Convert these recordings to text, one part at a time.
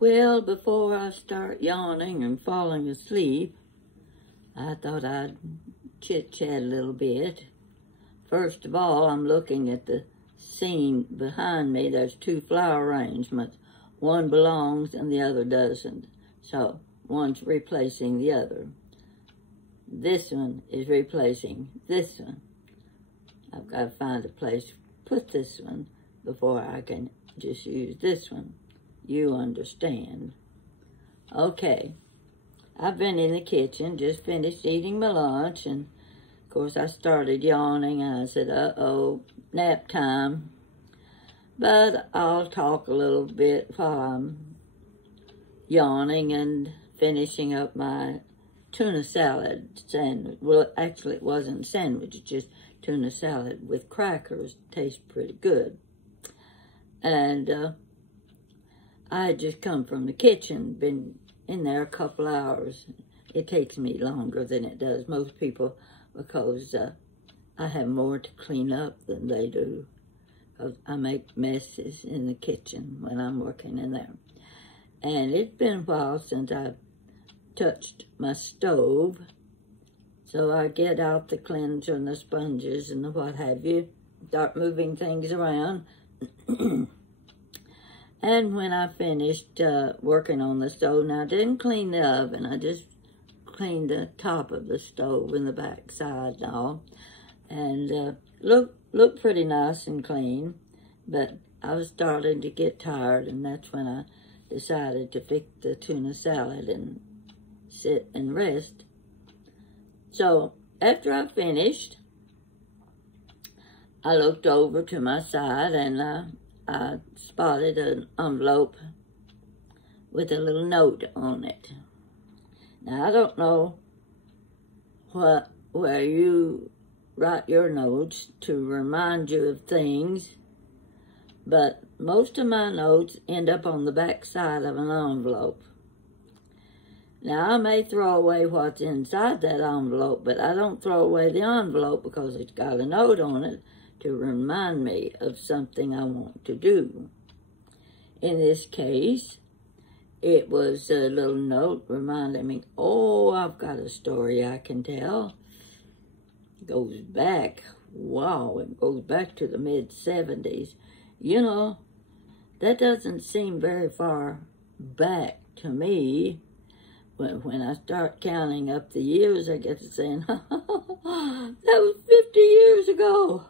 Well, before I start yawning and falling asleep, I thought I'd chit-chat a little bit. First of all, I'm looking at the scene behind me. There's two flower arrangements. One belongs and the other doesn't. So, one's replacing the other. This one is replacing this one. I've got to find a place to put this one before I can just use this one. You understand. Okay. I've been in the kitchen, just finished eating my lunch, and of course I started yawning, and I said, uh-oh, nap time. But I'll talk a little bit while I'm yawning and finishing up my tuna salad sandwich. Well, actually it wasn't a sandwich, just tuna salad with crackers. Tastes pretty good. And I had just come from the kitchen, been in there a couple hours. It takes me longer than it does most people because I have more to clean up than they do. Because I make messes in the kitchen when I'm working in there. And it's been a while since I've touched my stove. So I get out the cleanser and the sponges and the what have you. Start moving things around. And when I finished working on the stove, now I didn't clean the oven, I just cleaned the top of the stove and the back side and all. And looked pretty nice and clean, but I was starting to get tired, and that's when I decided to fix the tuna salad and sit and rest. So after I finished, I looked over to my side and I spotted an envelope with a little note on it. Now, I don't know where you write your notes to remind you of things, but most of my notes end up on the back side of an envelope. Now, I may throw away what's inside that envelope, but I don't throw away the envelope because it's got a note on it to remind me of something I want to do. In this case, it was a little note reminding me, oh, I've got a story I can tell. It goes back, wow, it goes back to the mid-70s. You know, that doesn't seem very far back to me. When I start counting up the years, I get to saying, that was 50 years ago.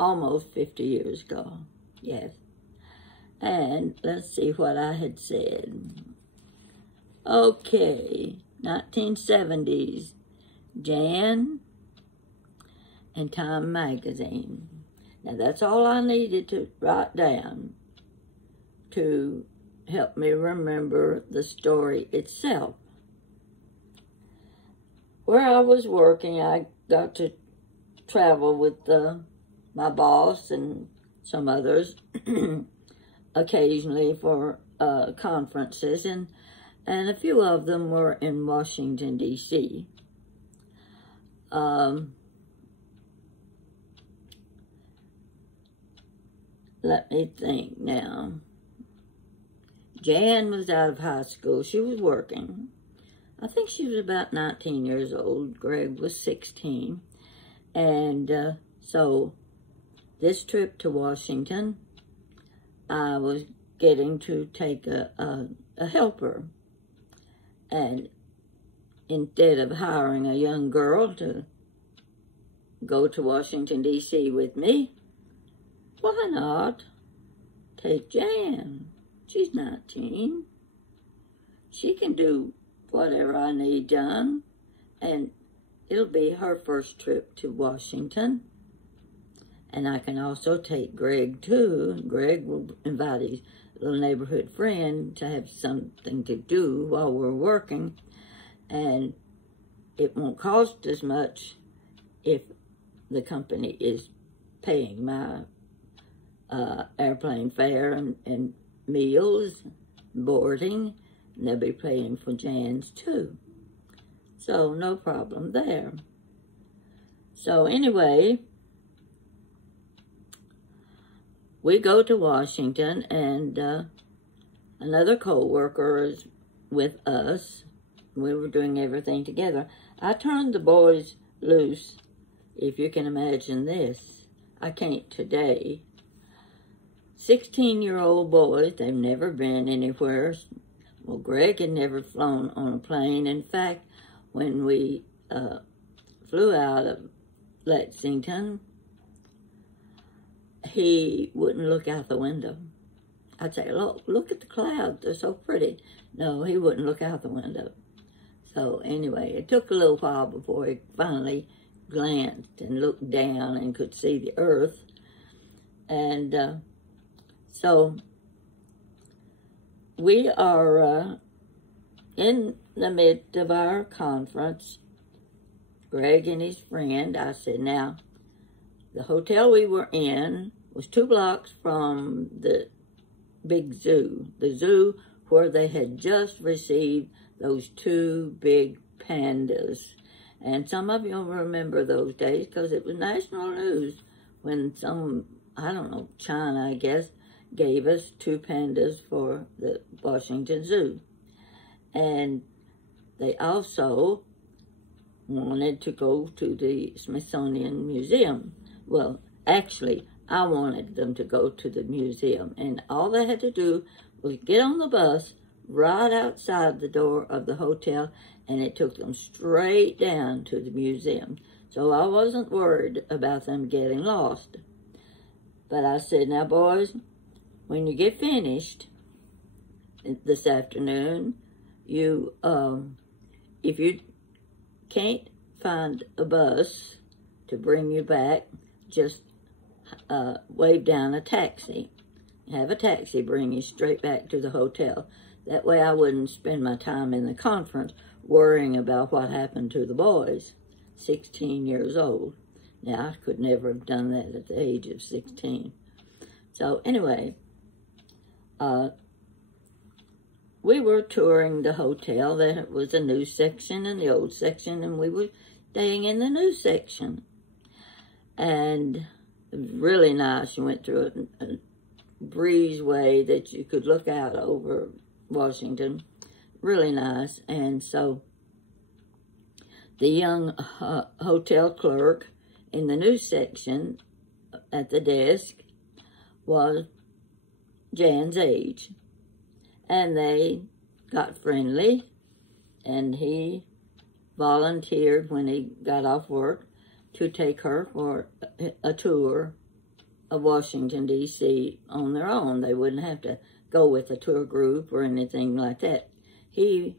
Almost 50 years ago, yes. And let's see what I had said. Okay, 1970s, Jan and Time magazine. Now that's all I needed to write down to help me remember the story itself. Where I was working, I got to travel with my boss and some others occasionally for conferences, and a few of them were in Washington, D.C. Let me think now. Jan was out of high school. She was working. I think she was about 19 years old. Greg was 16. And so this trip to Washington, I was getting to take a helper. And instead of hiring a young girl to go to Washington, D.C. with me, why not take Jan? She's 19. She can do whatever I need done, and it'll be her first trip to Washington. And I can also take Greg, too. Greg will invite his little neighborhood friend to have something to do while we're working. And it won't cost as much if the company is paying my airplane fare and meals, boarding, and they'll be paying for Jan's too. So no problem there. So anyway, we go to Washington, and another co-worker is with us. We were doing everything together. I turned the boys loose, if you can imagine this. I can't today. 16-year-old boys, they've never been anywhere. Well, Greg had never flown on a plane. In fact, when we flew out of Lexington, he wouldn't look out the window. I'd say, look at the clouds, they're so pretty. No, he wouldn't look out the window. So anyway, it took a little while before he finally glanced and looked down and could see the earth. And so we are in the midst of our conference, Greg and his friend. I said, now, the hotel we were in was 2 blocks from the big zoo, the zoo where they had just received those 2 big pandas. And some of you will remember those days because it was national news when some, I don't know, China, I guess, gave us 2 pandas for the Washington Zoo. And they also wanted to go to the Smithsonian Museum. Well, actually, I wanted them to go to the museum, and all they had to do was get on the bus right outside the door of the hotel, and it took them straight down to the museum. So I wasn't worried about them getting lost. But I said, now, boys, when you get finished this afternoon, you, if you can't find a bus to bring you back, just wave down a taxi. Have a taxi bring you straight back to the hotel. That way I wouldn't spend my time in the conference worrying about what happened to the boys, 16 years old. Now, I could never have done that at the age of 16. So anyway, we were touring the hotel. There was a new section and the old section, and we were staying in the new section. And it was really nice. You went through a breezeway that you could look out over Washington. Really nice. And so the young hotel clerk in the new section at the desk was Jan's age. And they got friendly, and he volunteered when he got off work to take her for a tour of Washington, D.C. on their own. They wouldn't have to go with a tour group or anything like that. He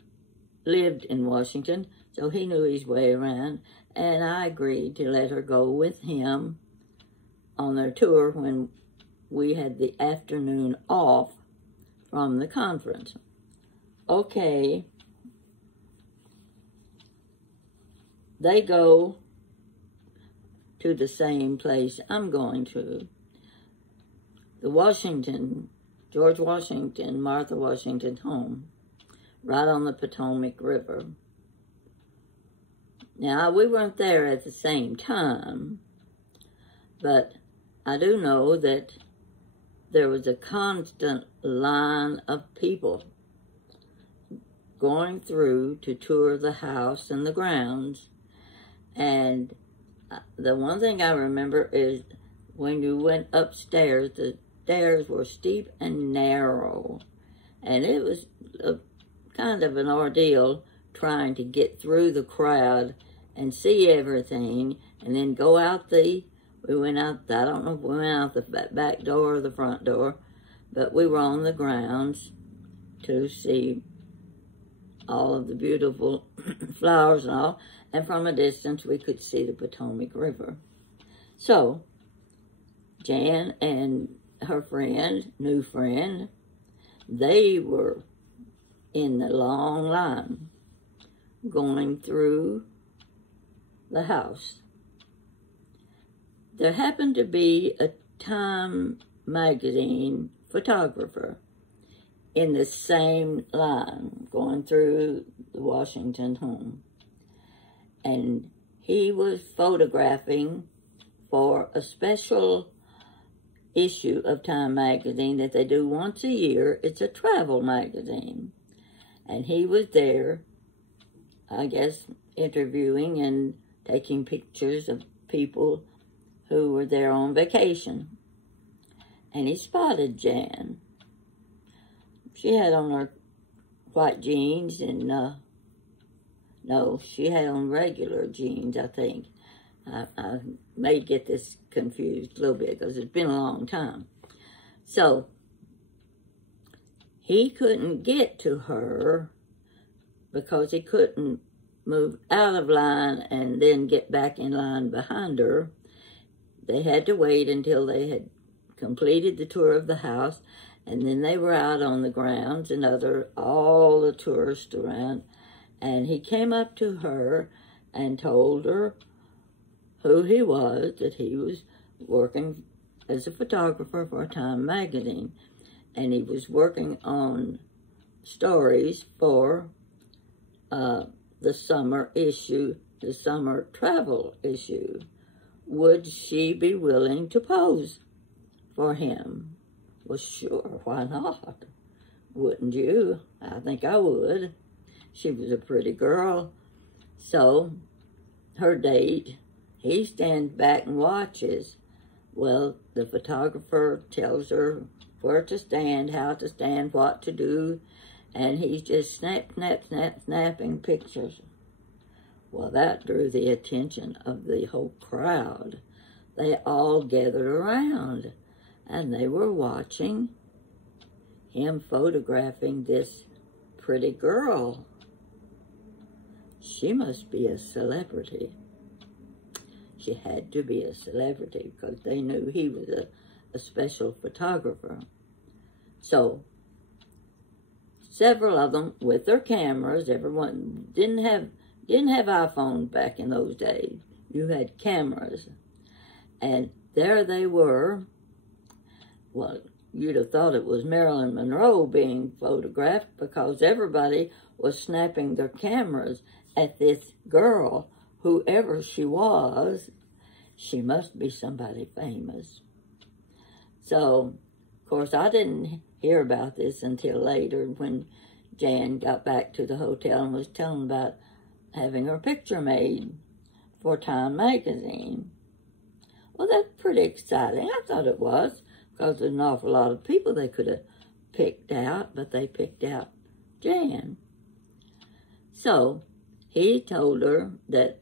lived in Washington, so he knew his way around, and I agreed to let her go with him on their tour when we had the afternoon off from the conference. Okay, they go to the same place I'm going to. The Washington, George Washington, Martha Washington home, right on the Potomac River. Now, we weren't there at the same time, but I do know that there was a constant line of people going through to tour the house and the grounds. And the one thing I remember is when you went upstairs, the stairs were steep and narrow. And it was kind of an ordeal trying to get through the crowd and see everything and then go out we went out, I don't know if we went out the back door or the front door, but we were on the grounds to see all of the beautiful flowers and all, and from a distance we could see the Potomac River. So, Jan and her friend, new friend, they were in the long line going through the house. There happened to be a Time magazine photographer in the same line going through the Washington home. And he was photographing for a special issue of Time magazine that they do once a year. It's a travel magazine. And he was there, I guess, interviewing and taking pictures of people who were there on vacation. And he spotted Jan. She had on her white jeans and, no, she had on regular jeans, I think. I may get this confused a little bit because it's been a long time. So, he couldn't get to her because he couldn't move out of line and then get back in line behind her. They had to wait until they had completed the tour of the house, and then they were out on the grounds and all the tourists around. And he came up to her and told her who he was, that he was working as a photographer for Time magazine. And he was working on stories for the summer issue, the summer travel issue. Would she be willing to pose for him? Well, sure, why not? Wouldn't you? I think I would. She was a pretty girl. So, her date, he stands back and watches. Well, the photographer tells her where to stand, how to stand, what to do, and he's just snapping pictures. Well, that drew the attention of the whole crowd. They all gathered around, and they were watching him photographing this pretty girl. She must be a celebrity. She had to be a celebrity because they knew he was a special photographer. So, several of them with their cameras. Everyone didn't have iPhones back in those days. You had cameras. And there they were. Well, you'd have thought it was Marilyn Monroe being photographed because everybody was snapping their cameras at this girl. Whoever she was, she must be somebody famous. So, of course, I didn't hear about this until later when Jan got back to the hotel and was telling about having her picture made for Time magazine. Well, that's pretty exciting. I thought it was, because there's an awful lot of people they could have picked out, but they picked out Jan. So, he told her that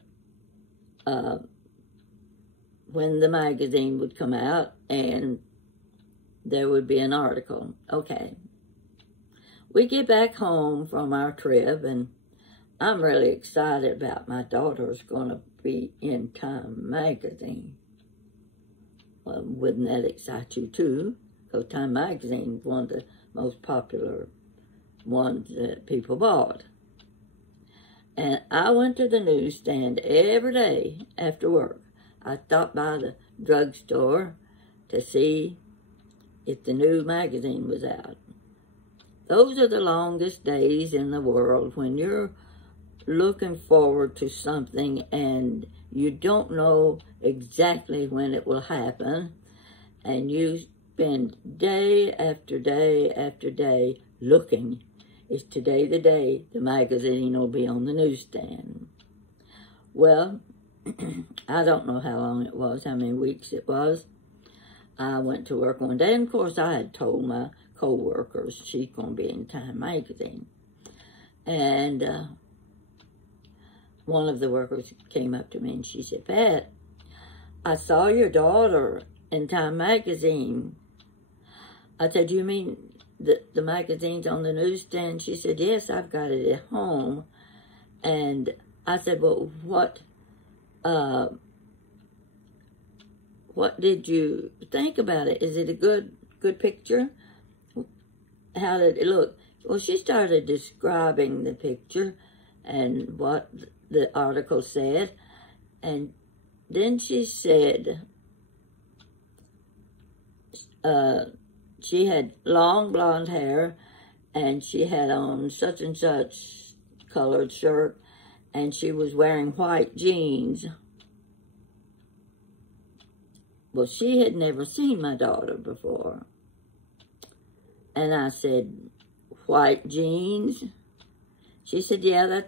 when the magazine would come out and there would be an article. Okay. We get back home from our trip, and I'm really excited about my daughter's going to be in Time magazine. Well, wouldn't that excite you too? Because Time magazine is one of the most popular ones that people bought. And I went to the newsstand every day after work. I stopped by the drugstore to see if the new magazine was out. Those are the longest days in the world when you're looking forward to something and you don't know exactly when it will happen, and you spend day after day after day looking. Is today the day the magazine will be on the newsstand? Well, I don't know how long it was, how many weeks it was. I went to work one day, and of course I had told my co-workers she's going to be in Time magazine. And one of the workers came up to me and she said, "Pat, I saw your daughter in Time magazine." I said, "You mean the magazine's on the newsstand?" She said, "Yes, I've got it at home." And I said, "Well, what did you think about it? Is it a good picture? How did it look?" Well, she started describing the picture and what the article said. And then she said she had long blonde hair and she had on such and such colored shirt and she was wearing white jeans. well, she had never seen my daughter before. And I said, white jeans? She said, yeah,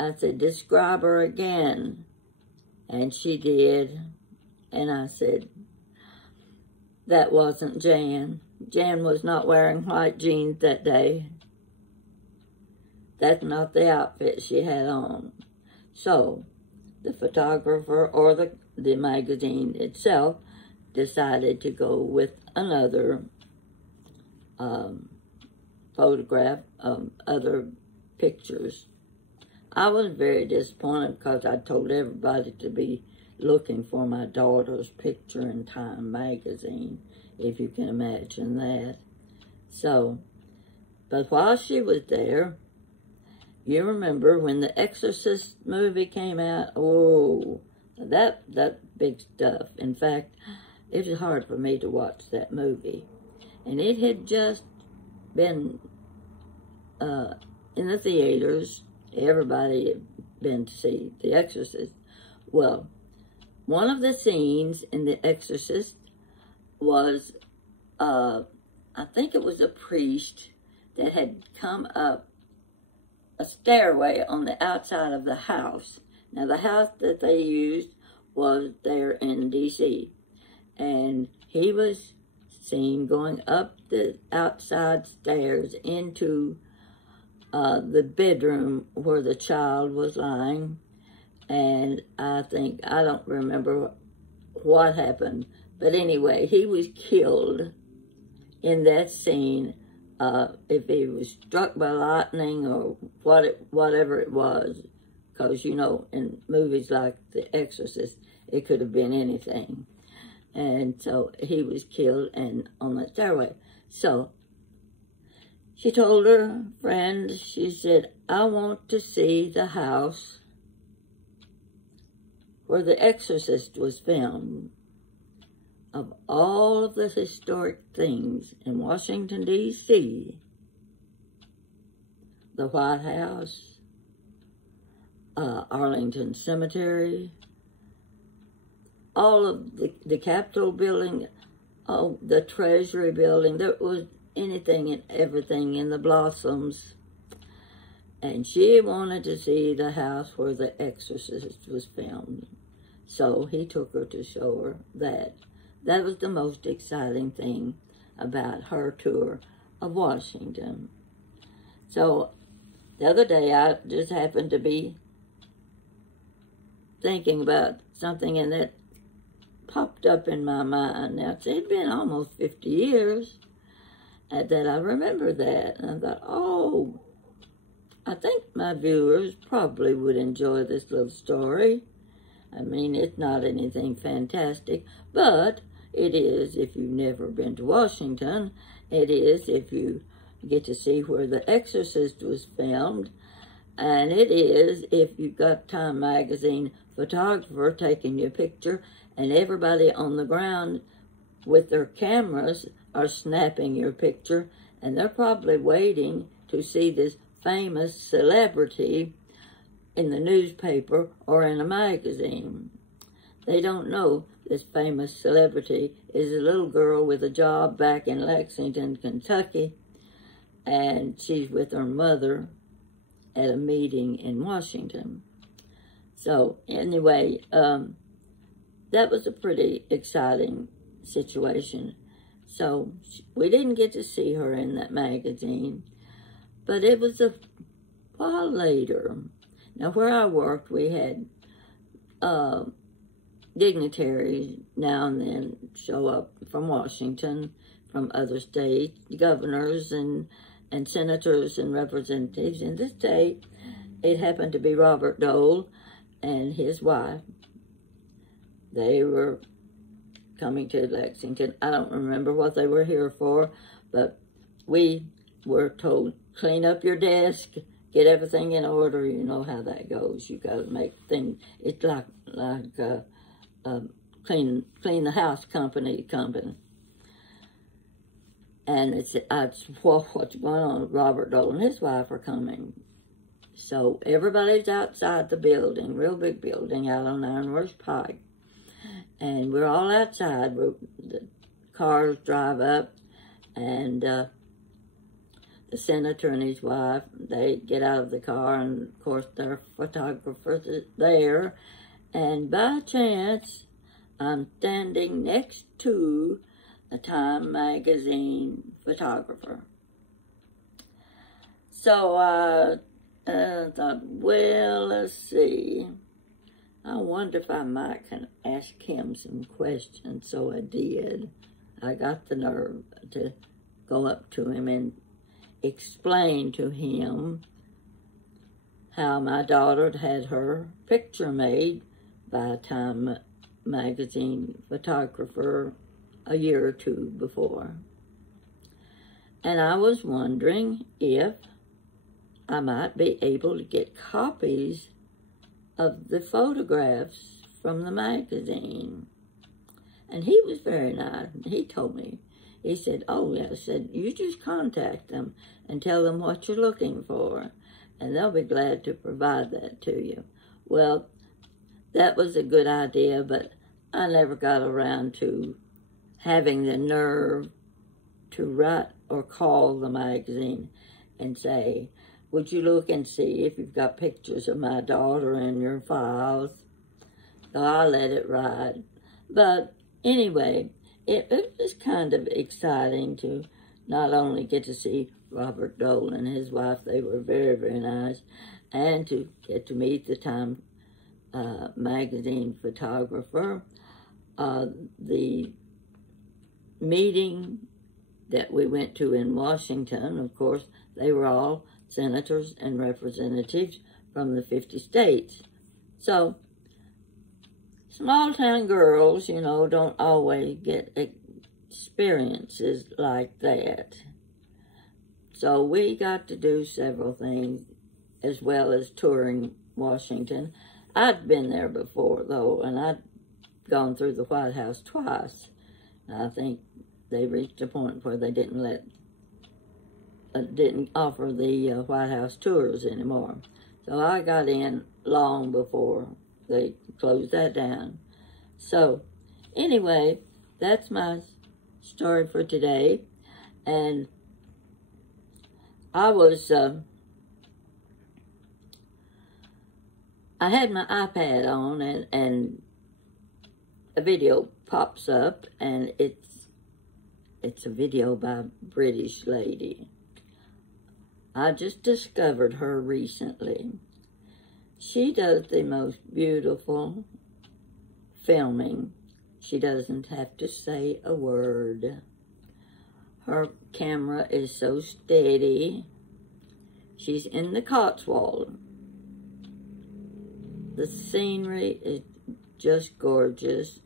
I said, describe her again. And she did. And I said, that wasn't Jan. Jan was not wearing white jeans that day. That's not the outfit she had on. So, the photographer or the magazine itself decided to go with another photograph of other pictures. I was very disappointed because I told everybody to be looking for my daughter's picture in Time magazine, if you can imagine that. So, but while she was there, you remember when the Exorcist movie came out? Oh, that big stuff. In fact, it was hard for me to watch that movie. And it had just been in the theaters. Everybody had been to see The Exorcist. Well, one of the scenes in The Exorcist was, I think it was a priest that had come up a stairway on the outside of the house. Now, the house that they used was there in D.C. And he was seen going up the outside stairs into the bedroom where the child was lying. And I don't remember what happened. But anyway, he was killed in that scene. If he was struck by lightning or whatever it was, because, you know, in movies like The Exorcist, it could have been anything. And so he was killed and on the stairway. So she told her friend, she said, I want to see the house where The Exorcist was filmed. Of all of the historic things in Washington, D.C., the White House, Arlington Cemetery, all of the Capitol building, the Treasury building, there was anything and everything in the Blossoms. And she wanted to see the house where The Exorcist was filmed. So he took her to show her that. That was the most exciting thing about her tour of Washington. So the other day I just happened to be thinking about something and that popped up in my mind. Now, it had been almost 50 years that I remember that. And I thought, oh, I think my viewers probably would enjoy this little story. I mean, it's not anything fantastic, but it is if you've never been to Washington. It is if you get to see where The Exorcist was filmed. And it is if you've got Time magazine photographer taking your picture and everybody on the ground with their cameras are snapping your picture, and they're probably waiting to see this famous celebrity in the newspaper or in a magazine. They don't know this famous celebrity is a little girl with a job back in Lexington, Kentucky, and she's with her mother at a meeting in Washington. So anyway, that was a pretty exciting situation. So we didn't get to see her in that magazine, but it was a while later. Now, where I worked, we had dignitaries now and then show up from Washington, from other states, governors and senators and representatives. In this state, it happened to be Robert Dole and his wife. They were coming to Lexington. I don't remember what they were here for, but we were told, clean up your desk, get everything in order. You know how that goes. You got to make things. It's like clean the house company. And it's what's going on. Robert Dole and his wife are coming. So everybody's outside the building, real big building out on Ironworks Pike. and we're all outside. The cars drive up, and the senator and his wife, they get out of the car, and of course their photographer's there, and by chance, I'm standing next to a Time magazine photographer. So I thought, well, let's see. I wonder if I might can ask him some questions. So I did. I got the nerve to go up to him and explain to him how my daughter had her picture made by a Time magazine photographer a year or two before. And I was wondering if I might be able to get copies of the photographs from the magazine. And he was very nice. He told me, he said, oh, yeah, said, you just contact them and tell them what you're looking for, and they'll be glad to provide that to you. Well, that was a good idea, but I never got around to having the nerve to write or call the magazine and say, would you look and see if you've got pictures of my daughter in your files? So I let it ride. But anyway, it was kind of exciting to not only get to see Robert Dole and his wife, they were very, very nice, and to get to meet the Time magazine photographer. The meeting that we went to in Washington, of course, they were all senators and representatives from the 50 states. So, small-town girls, you know, don't always get experiences like that. So we got to do several things, as well as touring Washington. I'd been there before, though, and I'd gone through the White House twice. I think they reached a point where they didn't offer the White House tours anymore. So I got in long before they closed that down. So anyway, that's my story for today. And I was, I had my iPad on, and a video pops up, and it's a video by a British lady. I just discovered her recently. She does the most beautiful filming. She doesn't have to say a word. Her camera is so steady. She's in the Cotswold. The scenery is just gorgeous.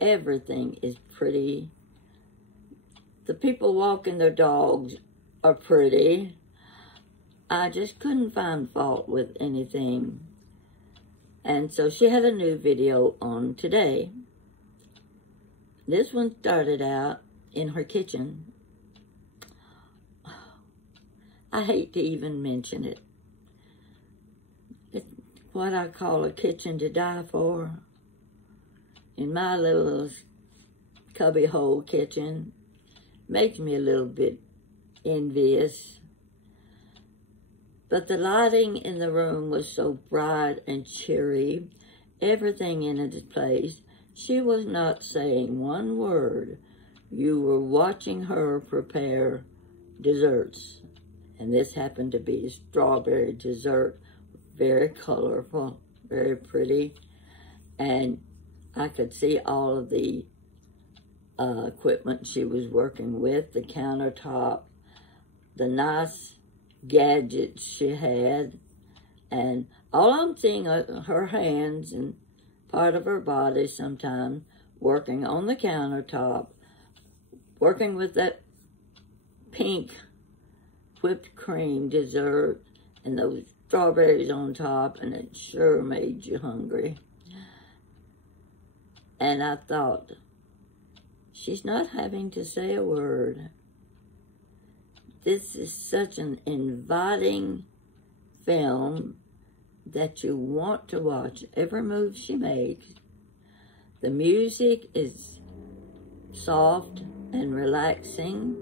Everything is pretty. The people walking their dogs are pretty. I just couldn't find fault with anything. And so she had a new video on today. This one started out in her kitchen. I hate to even mention it. It's what I call a kitchen to die for. In my little cubbyhole kitchen, makes me a little bit envious. But the lighting in the room was so bright and cheery, everything in its place. She was not saying one word. You were watching her prepare desserts. And this happened to be a strawberry dessert, very colorful, very pretty. And I could see all of the equipment she was working with, the countertop, the nice gadgets she had, and all I'm seeing are her hands and part of her body sometimes working on the countertop, working with that pink whipped cream dessert and those strawberries on top, and it sure made you hungry. And I thought, she's not having to say a word. This is such an inviting film that you want to watch every move she makes. The music is soft and relaxing.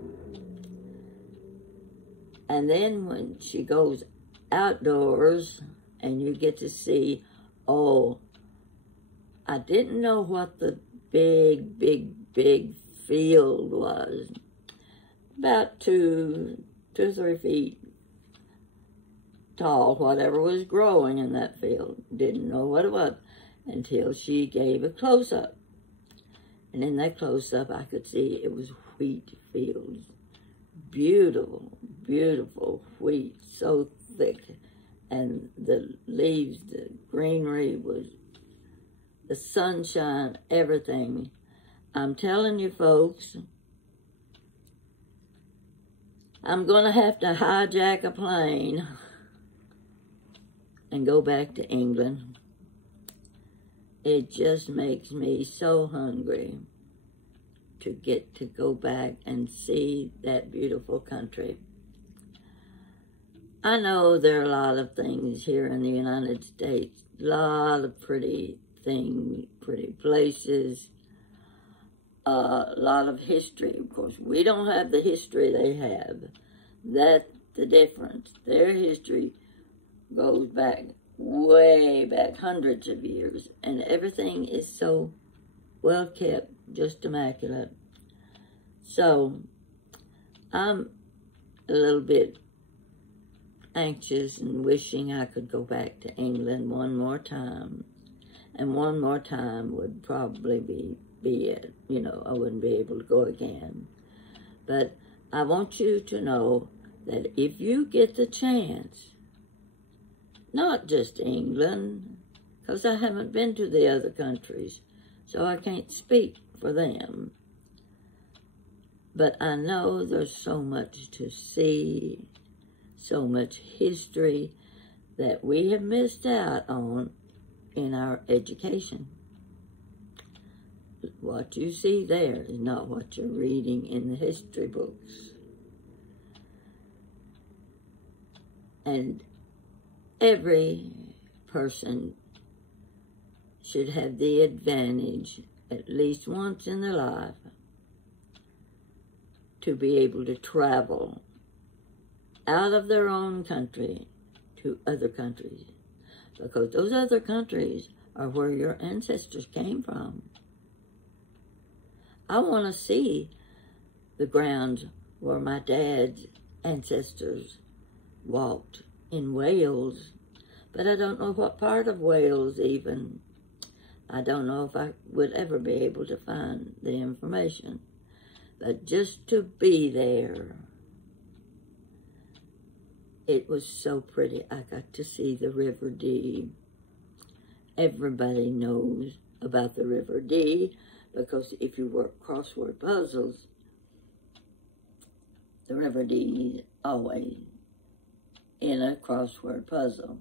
And then when she goes outdoors and you get to see, oh, I didn't know what the big field was. About 2 to 3 feet tall, whatever was growing in that field. Didn't know what it was until she gave a close-up. And in that close-up, I could see it was wheat fields. Beautiful, beautiful wheat, so thick. And the leaves, the greenery was, the sunshine, everything. I'm telling you, folks, I'm going to have to hijack a plane and go back to England. It just makes me so hungry to get to go back and see that beautiful country. I know there are a lot of things here in the United States, a lot of pretty things, pretty places, a lot of history. Of course, we don't have the history they have. That's the difference. Their history goes back, way back, hundreds of years, and everything is so well kept, just immaculate. So, I'm a little bit anxious and wishing I could go back to England one more time. And one more time would probably be it. You know, I wouldn't be able to go again. But I want you to know that if you get the chance, not just England, because I haven't been to the other countries, so I can't speak for them. But I know there's so much to see, so much history that we have missed out on in our education. What you see there is not what you're reading in the history books. And every person should have the advantage, at least once in their life, to be able to travel out of their own country to other countries. Because those other countries are where your ancestors came from. I want to see the grounds where my dad's ancestors walked in Wales, but I don't know what part of Wales even. I don't know if I would ever be able to find the information. But just to be there, it was so pretty. I got to see the River Dee. Everybody knows about the River Dee because if you work crossword puzzles, the River Dee is always in a crossword puzzle.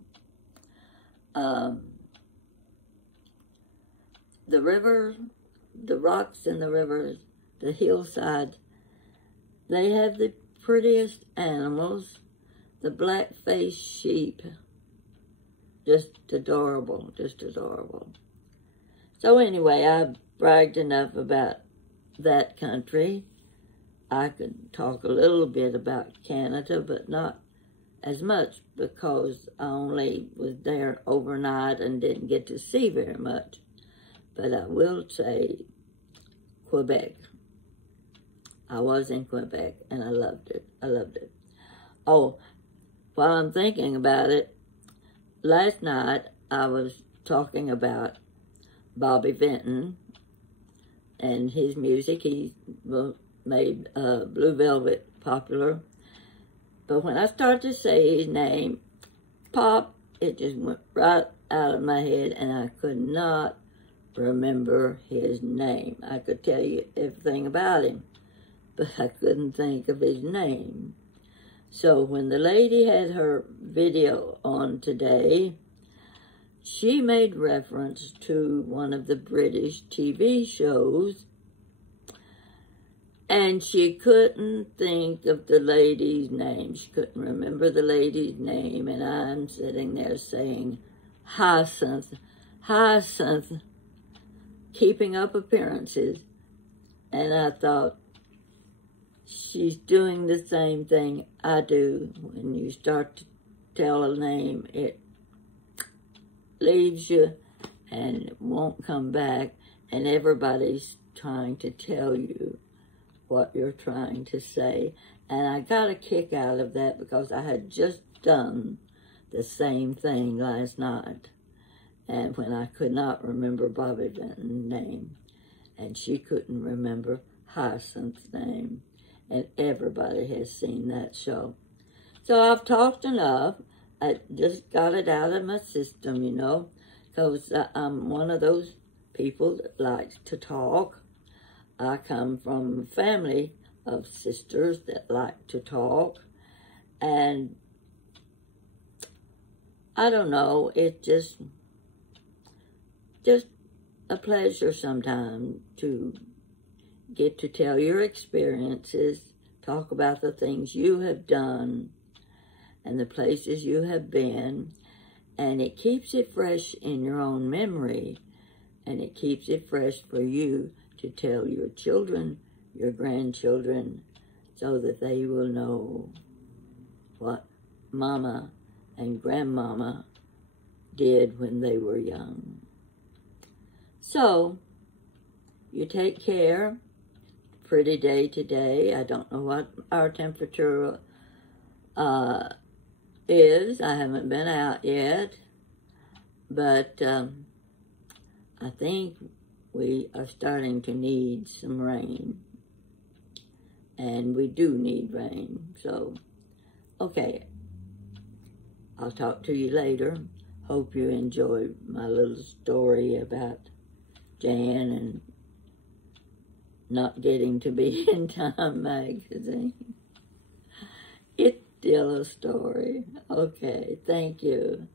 The river, the rocks in the rivers, the hillside, they have the prettiest animals. The black-faced sheep, just adorable, just adorable. So anyway, I've bragged enough about that country. I could talk a little bit about Canada, but not as much because I only was there overnight and didn't get to see very much. But I will say Quebec. I was in Quebec and I loved it. I loved it. Oh, while I'm thinking about it, last night I was talking about Bobby Vinton and his music. He made Blue Velvet popular. But when I started to say his name, pop, it just went right out of my head and I could not remember his name. I could tell you everything about him, but I couldn't think of his name. So when the lady had her video on today, she made reference to one of the British TV shows, and she couldn't think of the lady's name. She couldn't remember the lady's name, and I'm sitting there saying, Hyacinth, Hyacinth, keeping up appearances. And I thought, she's doing the same thing I do. When you start to tell a name, it leaves you and it won't come back. And everybody's trying to tell you what you're trying to say. And I got a kick out of that because I had just done the same thing last night. And when I could not remember Bobby Vinton's name, and she couldn't remember Hyacinth's name, and everybody has seen that show. So I've talked enough. I just got it out of my system, you know, because I'm one of those people that likes to talk. I come from a family of sisters that like to talk, and I don't know, it's just a pleasure sometimes to get to tell your experiences, talk about the things you have done and the places you have been, and it keeps it fresh in your own memory, and it keeps it fresh for you to tell your children, your grandchildren, so that they will know what Mama and Grandmama did when they were young. So, you take care. Pretty day today. I don't know what our temperature is. I haven't been out yet. But I think we are starting to need some rain. And we do need rain. So, okay. I'll talk to you later. Hope you enjoyed my little story about Jan and not getting to be in Time magazine. It's still a story. Okay, thank you.